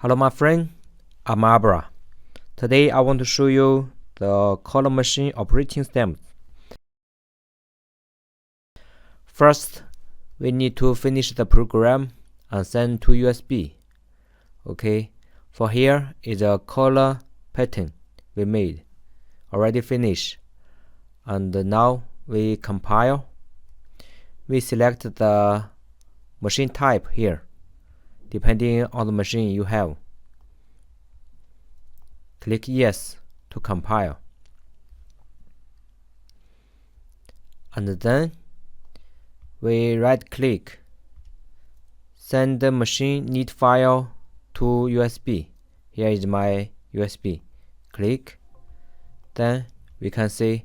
Hello my friend, I'm Abra. Today I want to show you the color machine operating steps. First, we need to finish the program and send to USB. Okay, for here is a color pattern we made, already finished. And now we compile. We select the machine type here, depending on the machine you have. Click Yes to compile. And then we right click, send the machine need file to USB. Here is my USB. Click. Then we can see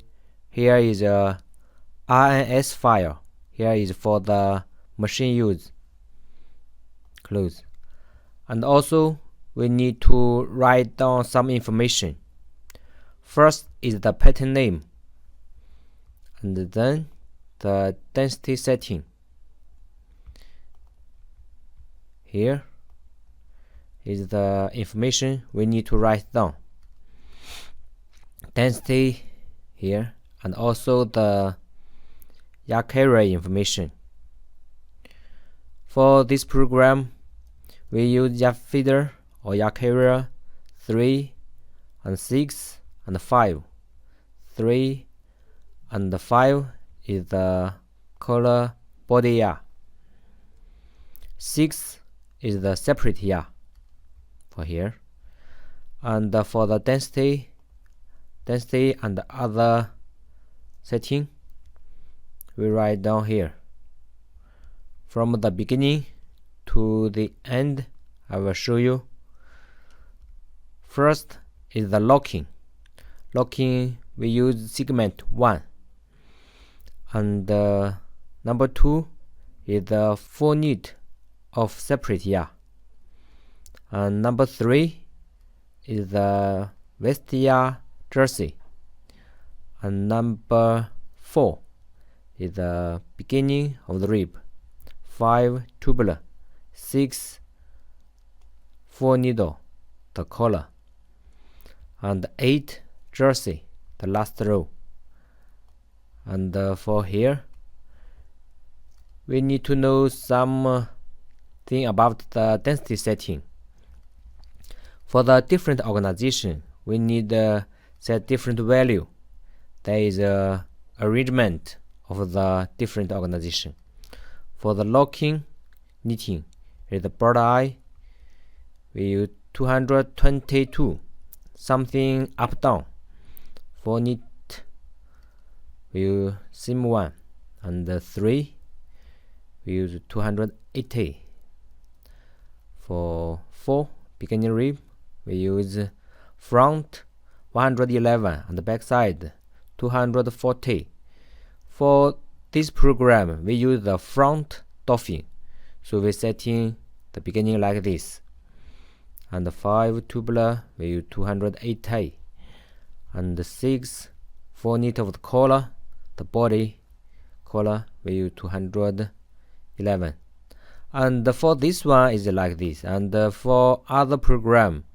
here is a RNS file. Here is for the machine use. Close. And also we need to write down some information. First is the pattern name, and then the density setting. Here is the information we need to write down. Density here, and also the Jacquard information. For this program, we use Jacquard or Jacquard 3 and 6 and 5. 3 and 5 is the color body ya. 6 is the separate ya for here. And for the density and the other setting, we write down here. From the beginning to the end, I will show you. First is the locking. Locking, we use segment 1. And number 2 is the flyknit of separate ya. And number 3 is the west ya jersey. And number 4 is the beginning of the rib. 5 tubular. 6 4 needle, the collar. And 8 jersey, the last row. And for here, we need to know some thing about the density setting. For the different organization, we need set different value. There is a arrangement of the different organization. For the locking, knitting, is the bird eye. We use 222, something up down. For knit, we use seam 1, and 3 we use 280. For 4 beginning rib, we use front 111 and the back side 240. For this program, we use the front dolphin, so we setting the beginning like this. And 5 tubular, we use 280. And 6 4 knit of the collar, the body collar, we use 211. And for this one is like this. And for other program,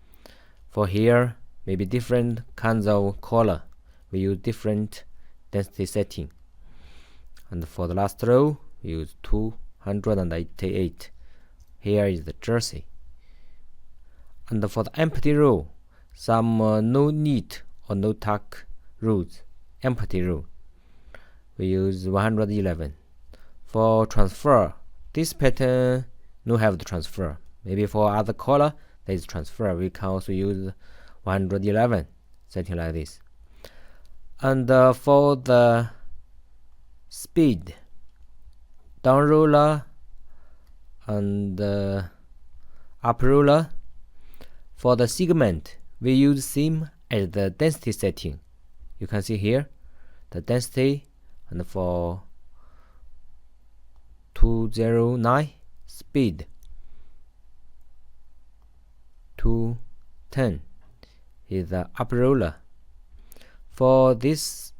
for here maybe different kinds of collar, we use different density setting. And for the last row, we use 288. Here is the jersey. And for the empty row, some no knit or no tuck rows, empty row, we use 111. For transfer, this pattern no have the transfer. Maybe for other color there is transfer. We can also use 111, setting like this. And for the speed, down roller and up roller. For the segment, we use seam as the density setting. You can see here the density. And for 209, speed 210 is the up roller. For this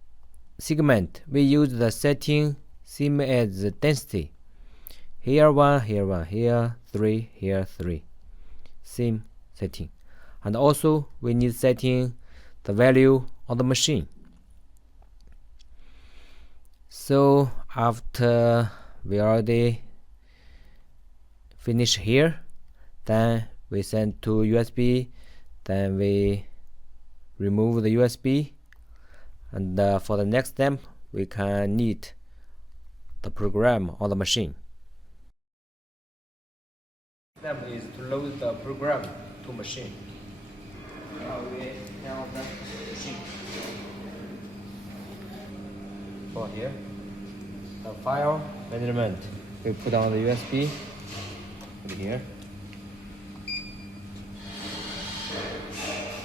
segment, we use the setting seam as the density. Here 1, here 1, here 3, here 3. Seam setting. And also we need setting the value on the machine. So after we already finish here, then we send to USB, then we remove the USB, and for the next step we can knit the program on the machine. Step is to load the program to machine. Now we have the machine. For here, the file management we put on the USB. Put here.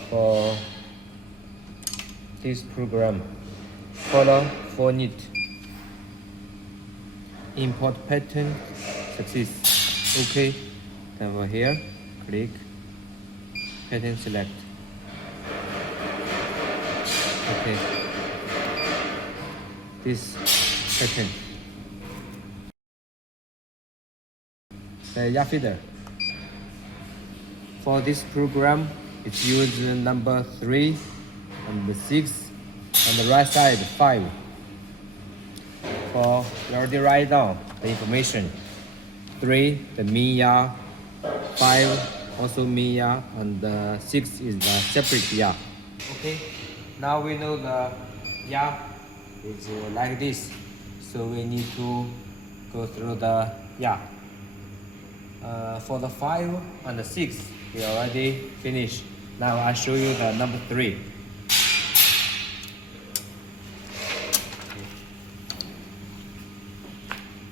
For this program, follow flyknit. Import pattern success. OK. Then over here, click pattern select. OK. This pattern. The yarn feeder. For this program, it's use number 3 and the 6 and the right side 5. For you already write down the information. 3 the mean yarn, 5 also mean yarn, and 6 is the separate yarn. Okay, now we know the yarn is like this, so we need to go through the yarn. For the 5 and the 6 we already finished. Now I show you the number 3.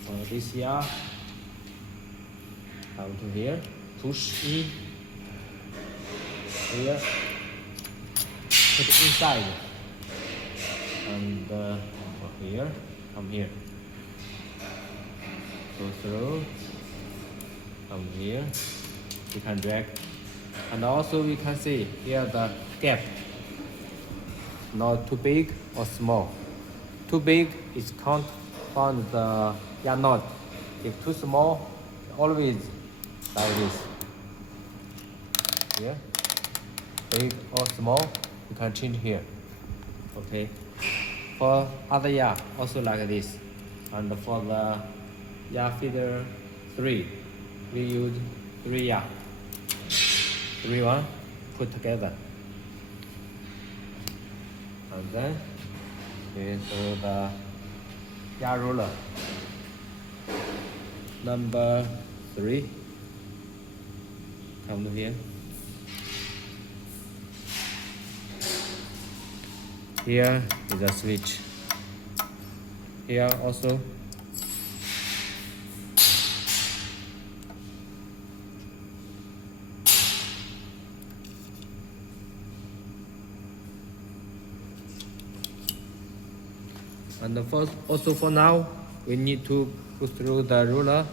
For this yarn, come to here, push in, here, put inside, and for here, come here, go through, come here, we can drag, and also we can see here the gap, not too big or small. Too big is can't find the yarn knot. If too small, always like this. Here, big or small, you can change here. Okay. For other yarn, also like this. And for the yarn feeder 3, we use 3 yarn. 3 1 put together. And then we do the yarn roller. Number 3. Come to here. Here is a switch. Here also. And also for now, we need to go through the ruler.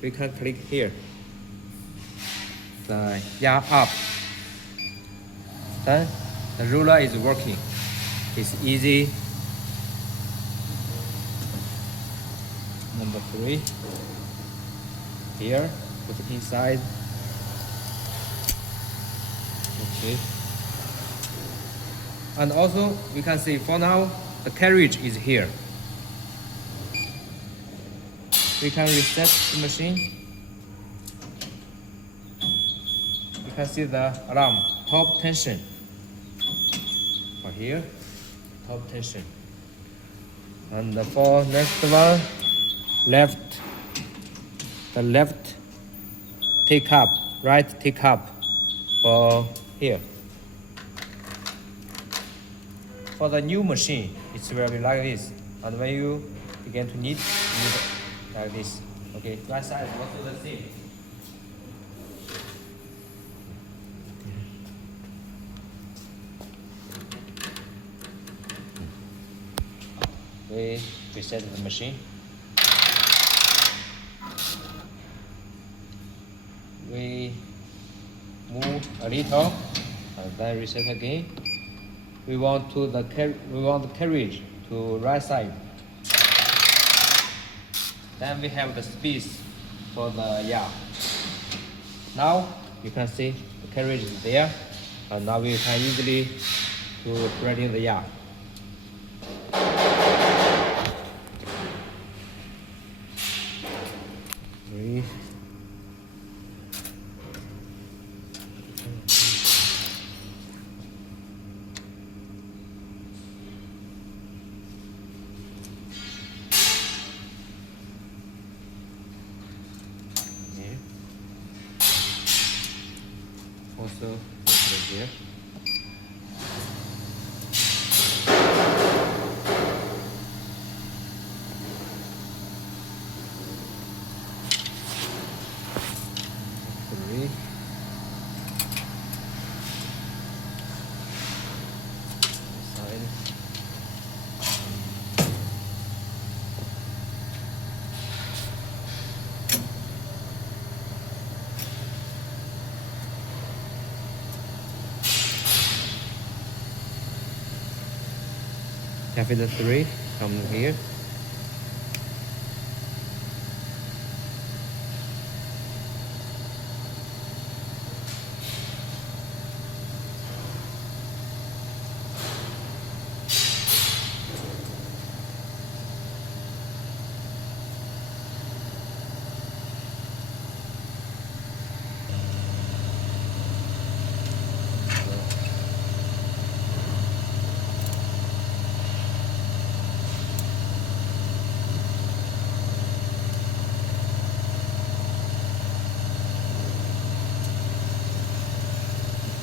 We can click here. The yarn up. Then the ruler is working. It's easy. Number 3. Here, put it inside. Okay. And also, we can see for now, the carriage is here. We can reset the machine. You can see the alarm, top tension. For here, top tension. And for next one, left. The left take up, right take up for here. For the new machine, it will be like this. And when you begin to knit, like this. Okay, right side also the same. We reset the machine. We move a little and then reset again. We want the carriage to right side. Then we have the space for the yarn. Now you can see the carriage is there, and now we can easily to threading the yarn. Three. Also right here. Three. Side. Capital 3 come here.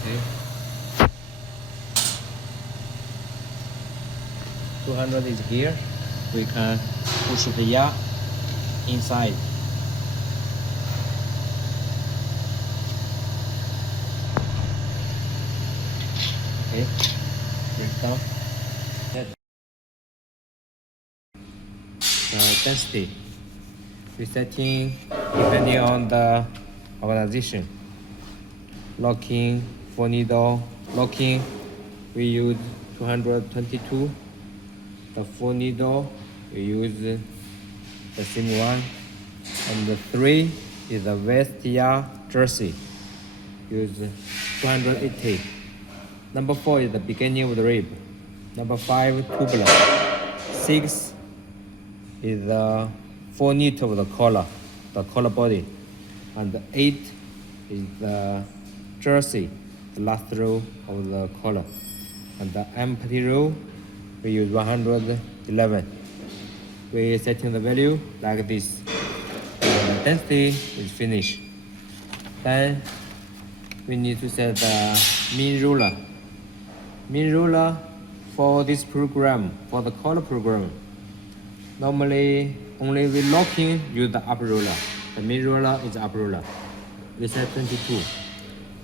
Okay. 200 is here. We can push the yarn inside. Okay, break down. Density. Resetting depending on the organization. Locking, 4 needle locking, we use 222. The 4 needle, we use the same one. And the 3 is the vestiaire jersey, use 280. Number 4 is the beginning of the rib. Number 5, tubular. 6 is the 4 knit of the collar body. And 8 is the jersey, the last row of the collar. And the empty row, we use 111. We setting the value like this. The density is finished. Then we need to set the mean ruler. Mean ruler for this program, for the collar program. Normally, only we locking use the upper ruler. The mean ruler is upper ruler. We set 22.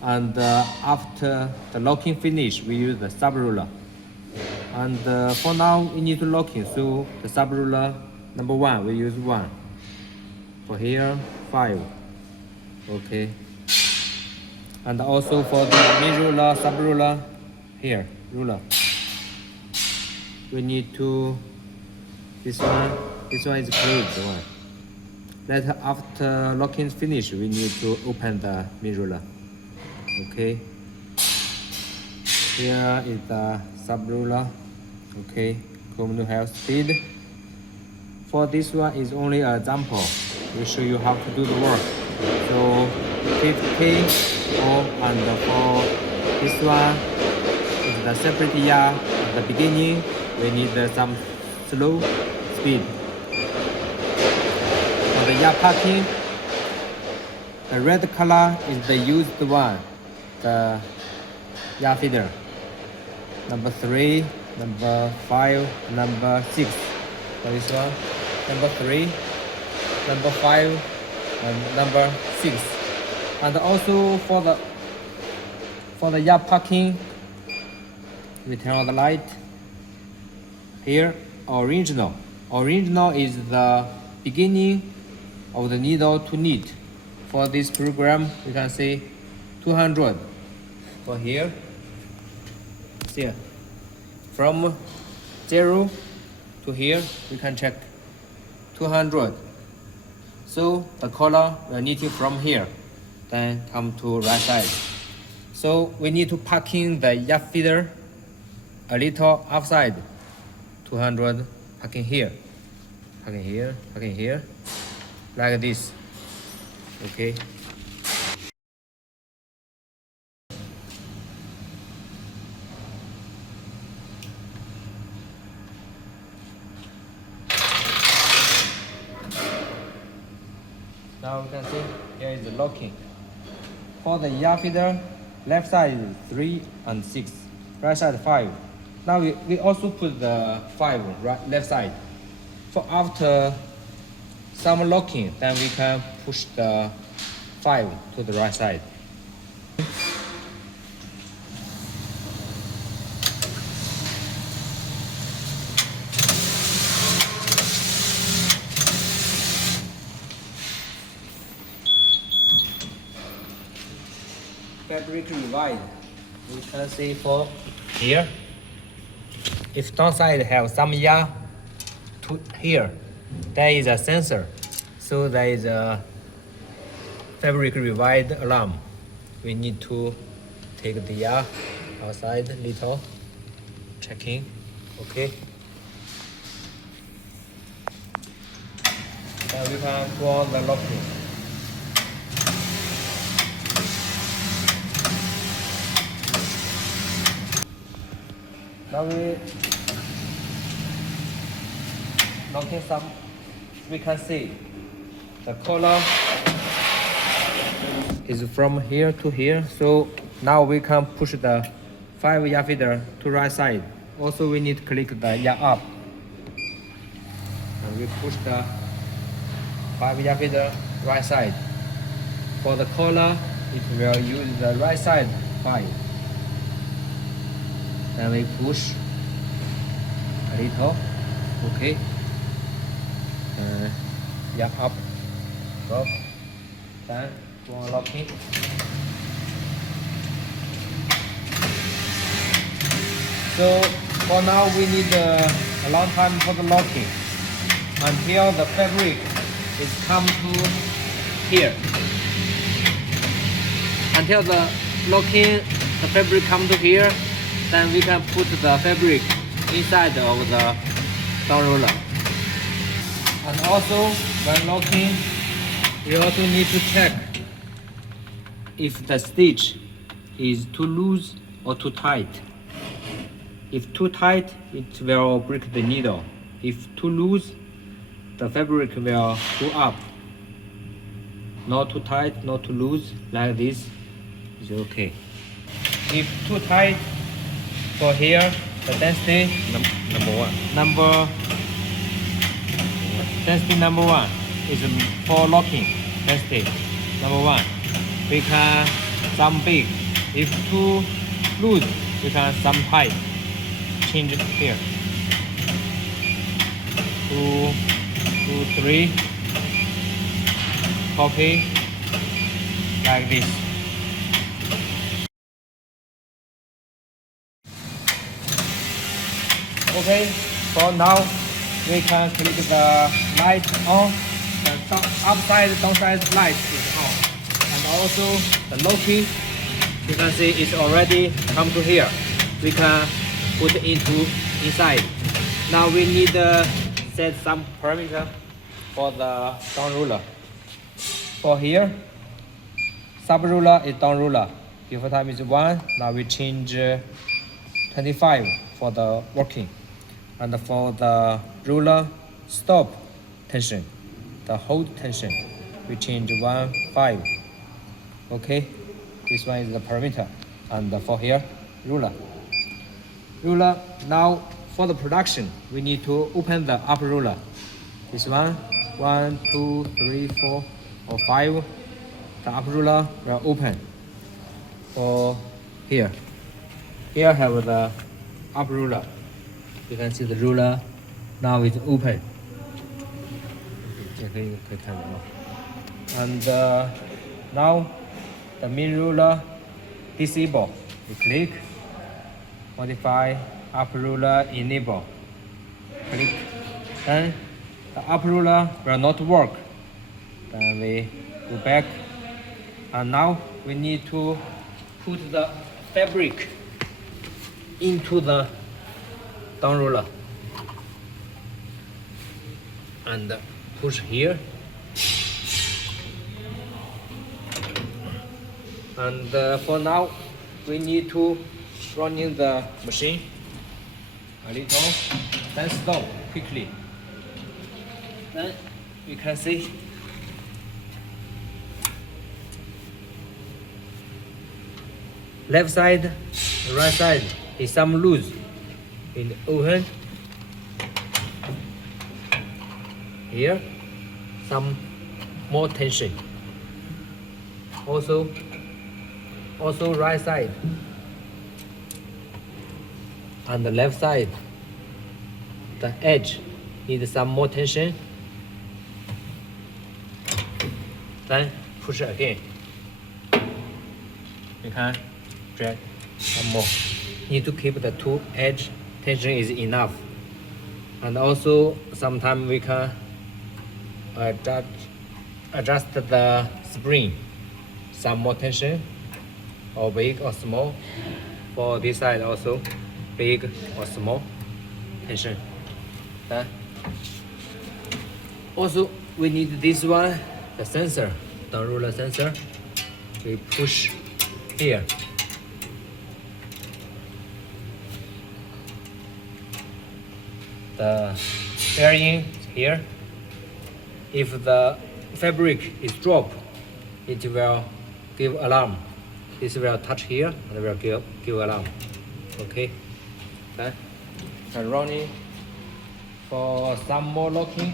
And after the locking finish, we use the sub ruler. And for now, we need to locking, so the sub ruler number 1, we use 1. For here, 5. Okay. And also for the main ruler, sub ruler, here, ruler. We need to, this one is closed one. Later, after locking finish, we need to open the main ruler. Okay. Here is the sub ruler. Okay, comb to have speed. For this one is only an example. We show you how to do the work. So 50 and for this one is the separate yarn. At the beginning, we need some slow speed. For the yarn packing, the red color is the used one, the yarn feeder. Number 3, number 5, number 6. For this one, number 3, number 5, and number 6. And also for the yarn packing, we turn on the light. Here, original. Original is the beginning of the needle to knit. For this program, we can say 200. For here, see, from 0 to here, we can check 200. So the collar we are knitting from here. then come to right side. So we need to parking the yacht feeder a little outside. 200 parking here, like this. Okay. Now we can see here is the locking. For the yacht feeder, left side is 3 and 6, right side 5. Now we also put the 5 left side. For after some locking, then we can push the 5 to the right side. Fabric divide. We can see for here. If downside have some yacht to here, there is a sensor. So there is a fabric divide alarm. We need to take the yacht outside little, checking. Okay. Then we can go on the locking. Now we locking some. We can see the collar is from here to here. So now we can push the 5 yacht feeder to right side. Also we need to click the yacht up. And we push the 5 yacht feeder right side. For the collar, it will use the right side 5. Then we push a little. Okay. Yeah, up, go, then go on locking. So for now we need a long time for the locking until the fabric is come to here. Until the locking, the fabric come to here, then we can put the fabric inside of the down roller. And also, when locking, we also need to check if the stitch is too loose or too tight. If too tight, it will break the needle. If too loose, the fabric will go up. Not too tight, not too loose, like this is okay. If too tight, for here, the density density number 1 is for locking density number 1. We can some big. If too loose, we can some tight. Change it here. 2, 3. Copy like this. Okay, so now we can click the light on. The upside, downside light is on. And also the locking, you can see it's already come to here. We can put into inside. Now we need to set some parameter for the down ruler. For here, sub ruler is down ruler. Before time is 1. Now we change 25 for the working. And for the ruler stop tension, the hold tension, we change 1, 5. Okay, this one is the parameter. And for here, ruler. Now for the production, we need to open the upper ruler. This one, 1, 2, 3, 4, or 5. The upper ruler will open. For here have the upper ruler. You can see the ruler now is open. And now the main ruler disable. We click, modify upper ruler enable. Click. Then the upper ruler will not work. Then we go back And now we need to put the fabric into the down roller and push here. And for now, we need to run in the machine a little, then stop quickly. Then you can see left side, right side is some loose in the oven. Here, some more tension. Also right side and the left side, the edge needs some more tension. Then push again. You can drag some more. Need to keep the two edge tension is enough. And also sometimes we can adjust the spring, some more tension, or big or small. For this side also, big or small tension. Then also we need this one, the sensor, the roller sensor. We push here. The bearing here. If the fabric is dropped, it will give alarm. This will touch here and will give alarm. Okay. Then running for some more locking.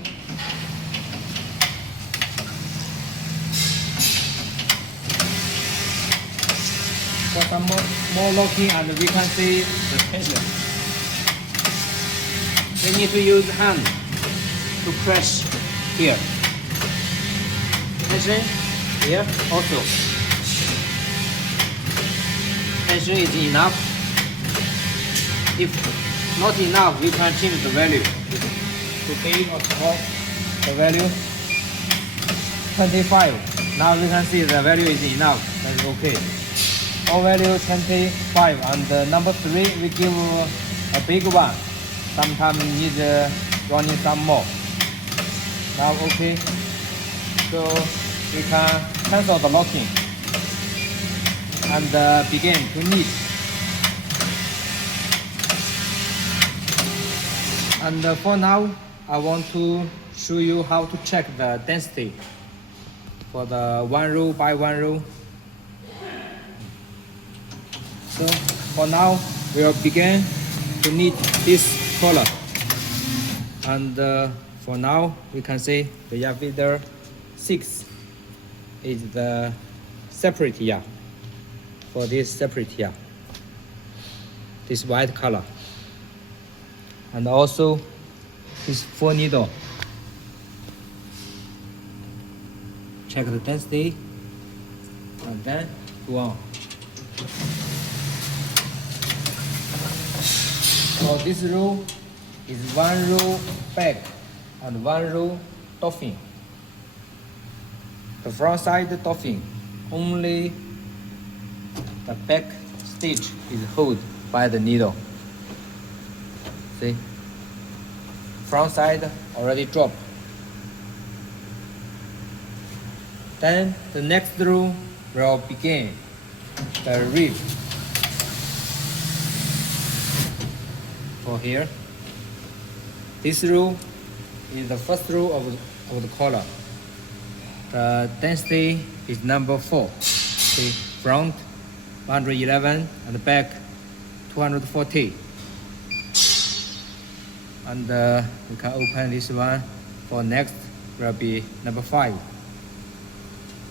For some more locking, and we can see the tension. We need to use hand to press here. Tension here also. Tension is enough. If not enough, we can change the value. To big or small, the value 25. Now we can see the value is enough. That's okay. All value 25, and number 3 we give a big one. Sometimes we need running some more. Now okay. So we can cancel the locking and begin to knit. And for now, I want to show you how to check the density for the one row by one row. So for now, we will begin to knit this collar. And for now, we can see the yarn feeder 6 is the separate yarn. For this separate yarn, this white color. And also this 4 needle. Check the density and then go on. So this row is 1 row back and 1 row dolphin. The front side dolphin, only the back stitch is held by the needle. See? Front side already dropped. Then the next row will begin the rib. For here, this row is the first row of the collar. The density is number 4. See, front 111 and the back 240. And we can open this one. For next will be number 5.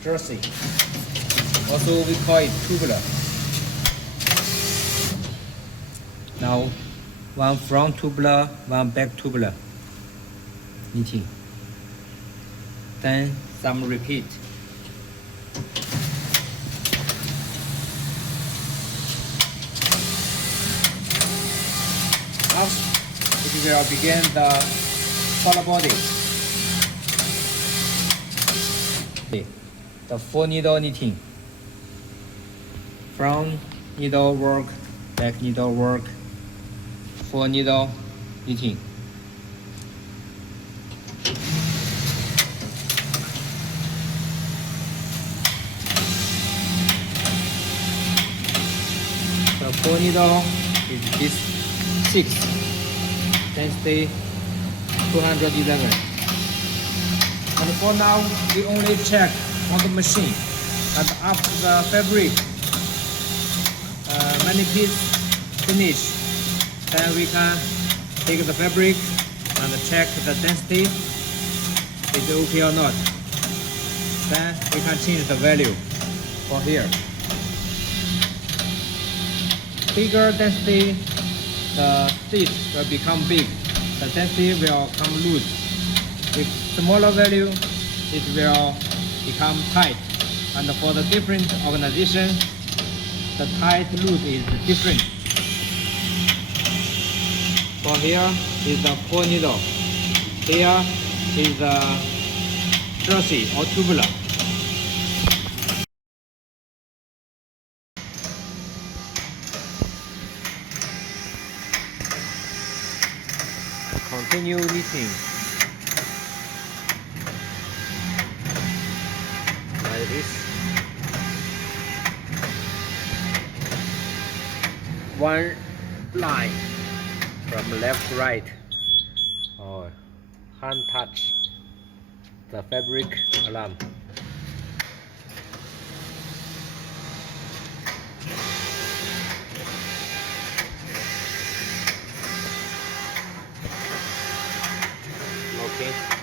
Jersey. Also we call it tubular. Now 1 front tubular, 1 back tubular knitting. Then some repeat. Now it will begin the collar body. The 4 needle knitting. front needle work, back needle work, 4 needle knitting. The 4 needle is this 6, density 211. And for now, we only check on the machine. And after the fabric many pieces finish, then we can take the fabric and check the density is okay or not. Then we can change the value for here. Bigger density, the stitch will become big. The density will come loose. With smaller value, it will become tight. And for the different organization, the tight loose is different. For here is the 4 needle. Here is the jersey or tubular. Continue knitting like this. One line from left to right, or hand touch the fabric alarm. Okay.